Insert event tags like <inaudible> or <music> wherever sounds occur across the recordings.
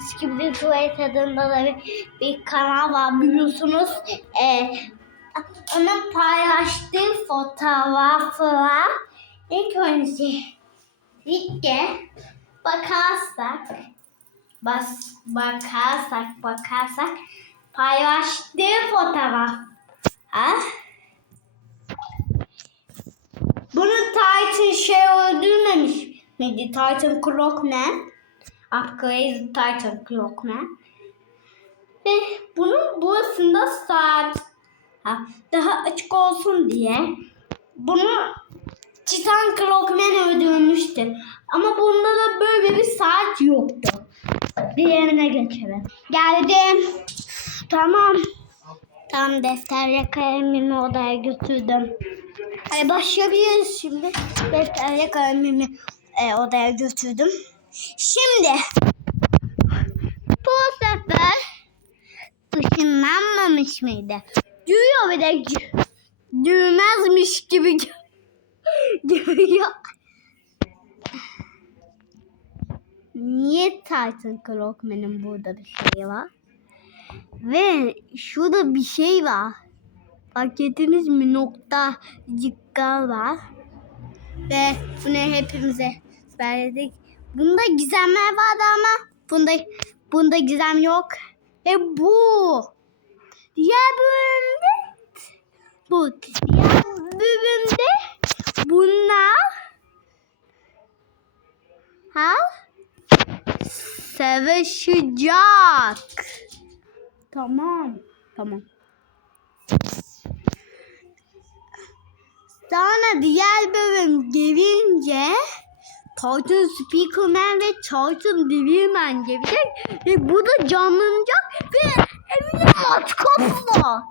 Skibidi Tuvalet adında da bir, bir kanal var biliyorsunuz. Ee, onun paylaştığı fotoğraflar ilk önce ilk de bakarsak bas, bakarsak bakarsak paylaştığı fotoğraf ha? Bunu Titan şey öldürmemiş miydi? Titan Clockman. Upgrade Titan Clockman. Ve bunun burasında saat ha, daha açık olsun diye bunu Titan Clockman öldürmüştü. Ama bunda da böyle bir saat yoktu. Diğerine geçelim. Geldim. Tamam. Tam defterle kalemimi odaya götürdüm. Ay başlayabiliriz şimdi. Defterle kalemimi e, odaya götürdüm. Şimdi bu sefer ışınlanmamış mıydı? Diyor bir de düğmezmiş gibi gö- diyor. <laughs> Niye Titan Clockman'ın burada bir şey var? Ve şurada bir şey var. Fark ettiniz mi? Noktacıklar var. Ve bunu hepimize verdik. Bunda gizemler vardı ama bunda bunda gizem yok. Ve bu diğer bölümde bu diğer bölümde bunlar ha savaşacak. Tamam. Tamam. Sonra diğer bölüm gelince Titan Speakerman ve Titan Devilman gelecek ve bu da canlanacak ve elinde matkap var.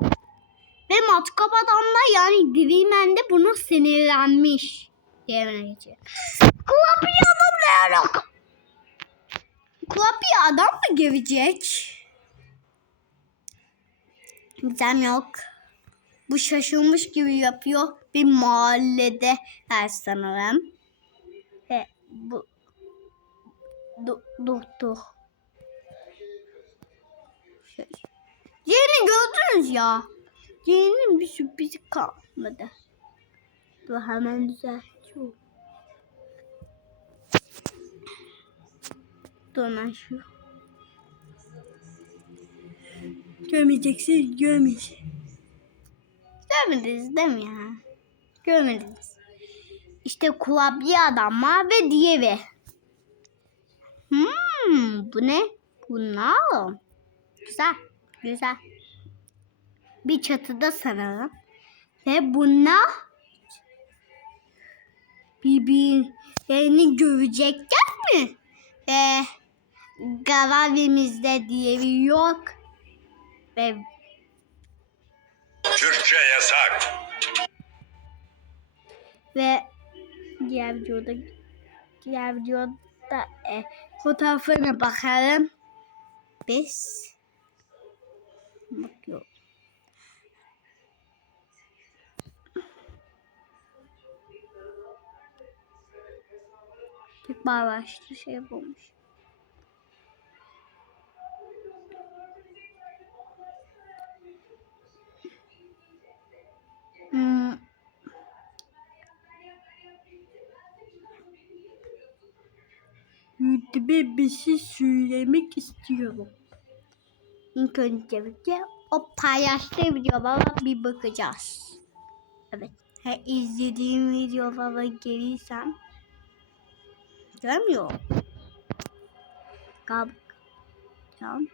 Ve matkap adam da yani Devilman de buna sinirlenmiş. Diğerine geçiyor. Klapi adam ne alaka? Klapi adam mı gelecek? Gizem yok. Bu şaşırmış gibi yapıyor. Bir mahallede her sanırım. Bu du, dur dur. Şey. Diğerini gördünüz ya. Diğerinin bir sürprizi kalmadı. Dur hemen düzeltiyorum. Dur hemen şu. Görmeyeceksiniz görmeyeceksiniz. Görmediniz değil mi ya? Görmediniz. İşte kurabiye adam var ve diğeri. Hmm, bu ne? Bunlar. Güzel, güzel. Bir çatıda sanırım. Ve bunlar birbirlerini görecekler mi? Ve garajımızda diğeri yok. Ve Türkçe yasak. ve diğer videoda diğer videoda e, fotoğrafına bakalım. Biz bakıyorum. Tek bağlaştı şey yapılmış. YouTube'e bir şey söylemek istiyorum. İlk önce o paylaştığı videolara bir bakacağız. Evet. Her izlediğim videolara gelirsem görmüyorum. Gab tamam.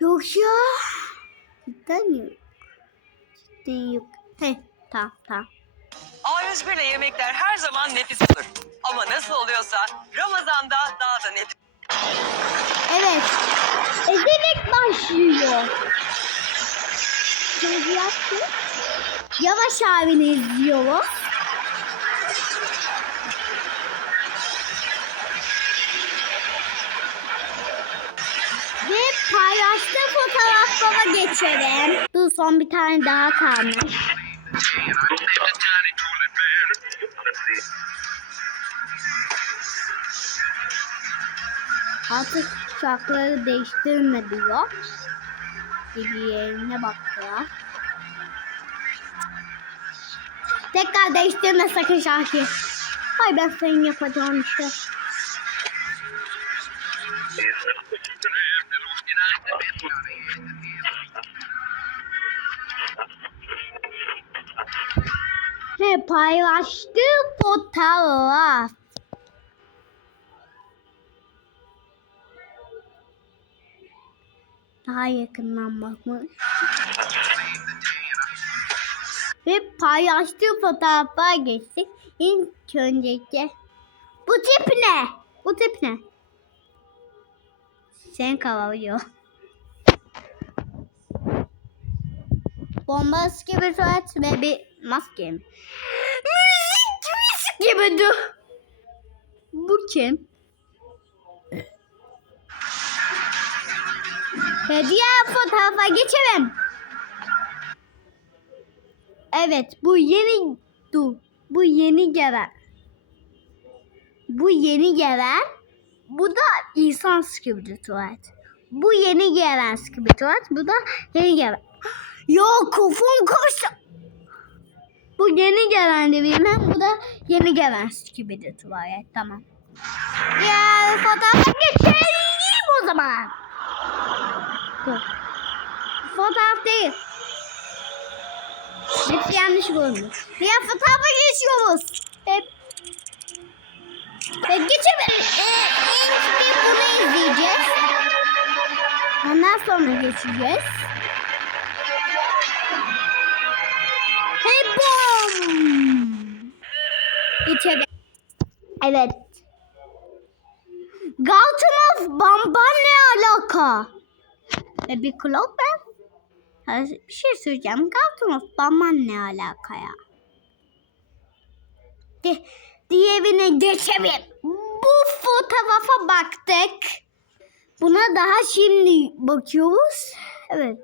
Yok ya. Cidden yok. Cidden yok. He tamam tamam. A101 ile yemekler her zaman nefis olur. Ama nasıl oluyorsa Ramazan'da daha da nefis. Evet. Ezerek başlıyor. Şöyle yaptı. Yavaş abini izliyoruz. Ve paylaştığı fotoğraflara geçelim. Dur son bir tane daha kalmış. Artık şarkıları değiştirme diyor. Yerine baktılar. Tekrar değiştirme sakın şarkıyı. Hay ben senin yapacağım işte. He paylaştı fotoğraf. Daha yakından bakmış. Ve paylaştığı fotoğrafa geçtik. İlk önceki. Bu tip ne? Bu tip ne? Sen kavalıyor. Bomba gibi surat ve bir maske? Müzik müzik gibi dur. Bu kim? Ve diğer fotoğrafa geçelim. Evet bu yeni dur. Bu yeni gelen. Bu yeni gelen. Bu da insan skibidi tuvalet. Bu yeni gelen skibidi tuvalet. Bu da yeni gelen. Ya kafam karıştı. Bu yeni gelen de bilmem. Bu da yeni gelen skibidi tuvalet. Tamam. Diğer fotoğrafa geçelim o zaman. Dur. Fotoğraf değil. Hepsi yanlış bulunmuş. Diğer fotoğrafa geçiyoruz. Hep. Ve geçemeyiz. Ee, ilk bunu izleyeceğiz. Ondan sonra geçeceğiz. Hey bom! Geçelim. Evet. Galtonov Bamba ne alaka? E bir. Ha, Bir şey söyleyeceğim. Galtonov Bamba ne alaka ya? De, diğerine geçelim. Bu fotoğrafa baktık. Buna daha şimdi bakıyoruz. Evet.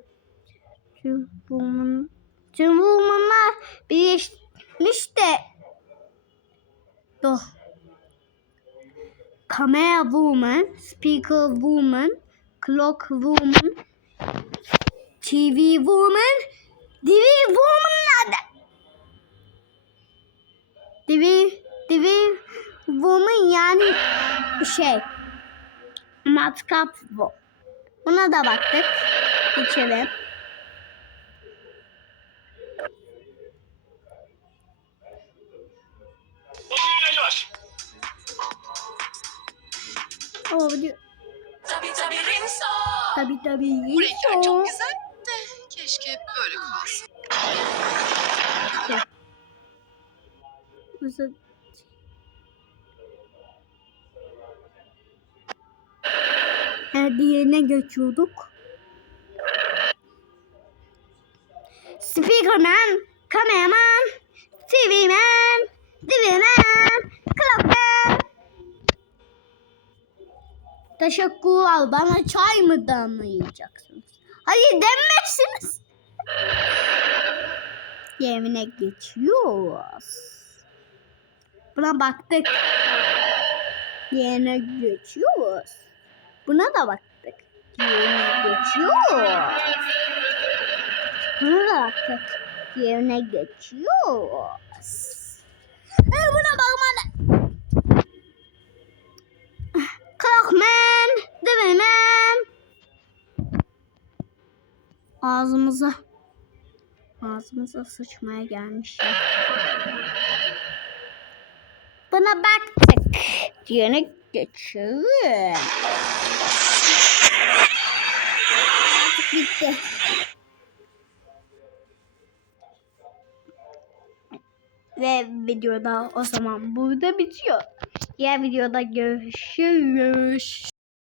Tüm bunun tüm bunlar birleşmiş de Dur. Camera woman, speaker woman, clock woman, TV woman, TV woman nerede? TV, TV woman yani şey matkap bu. Buna da baktık. Geçelim. Tabii tabii. Tabii tabii. Bu renkler çok güzel keşke hep böyle kalsın. Mesela Her diğerine geçiyorduk. Speakerman, kameraman, TV man, TV man, clockman. Teşekkürler. Bana çay mı damlayacaksınız? Hayır demezsiniz. Yerine geçiyoruz. Buna baktık. Yerine geçiyoruz. Buna da baktık. Yerine geçiyoruz. Buna da baktık. Yerine geçiyoruz. E buna bakmadı. Clockman, Devilman. Ağzımıza ağzımıza sıçmaya gelmişler. Buna baktık. Yerine geçiyoruz. Artık bitti. Ve videoda o zaman burada bitiyor. Diğer videoda görüşürüz.